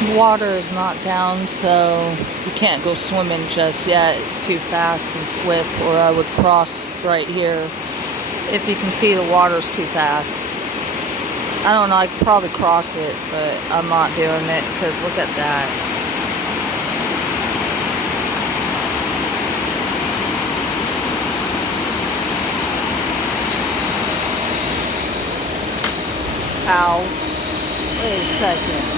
The water is not down, so you can't go swimming just yet. It's too fast and swift, or I would cross right here. If you can see, the water's too fast. I don't know, I could probably cross it, but I'm not doing it because look at that. Ow. Wait a second.